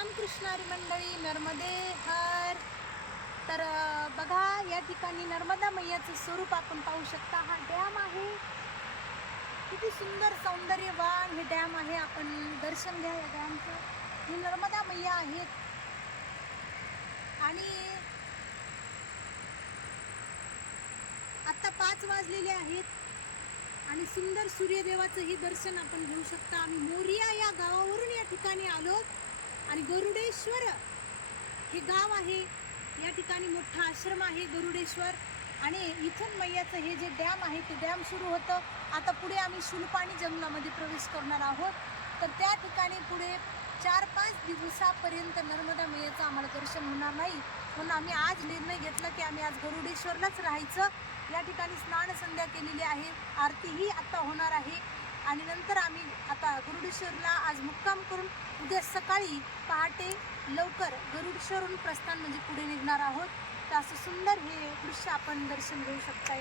रामकृष्ण हरी मंडळी, नर्मदे हर. तर बघा, या ठिकाणी नर्मदा मैयाचं स्वरूप आपण पाहू शकता. हा डॅम आहे, किती सुंदर सौंदर्यवान हे डॅम आहे. आपण दर्शन घ्या या डॅमचं. ही नर्मदा मैया आहेत आणि आता 5 वाजलेले आहेत आणि सुंदर सूर्यदेवाचंही दर्शन आपण घेऊ शकता. आम्ही मोरिया या गावावरून या ठिकाणी आलो आणि गरुडेश्वर हे गाव आहे. या ठिकाणी मोठा आश्रम आहे गरुडेश्वर आणि इथून मैयाचं हे जे डॅम आहे ते डॅम सुरू होतं. आता पुढे आम्ही शूलपाणी जंगलामध्ये प्रवेश करणार आहोत. तर त्या ठिकाणी पुढे 4-5 दिवसापर्यंत नर्मदा मैयाचं आम्हाला दर्शन होणार नाही, म्हणून आम्ही आज निर्णय घेतला की आम्ही आज गरुडेश्वरलाच राहायचं. या ठिकाणी स्नान संध्या केलेली आहे, आरतीही आता होणार आहे आणि नंतर आम्ही आता गरुडेश्वरला आज मुक्काम करून उद्या सकाळी पहाटे लवकर गरुडेश्वरहून प्रस्थान म्हणजे पुढे निघणार आहोत. तर असं सुंदर हे दृश्य आपण दर्शन घेऊ शकता.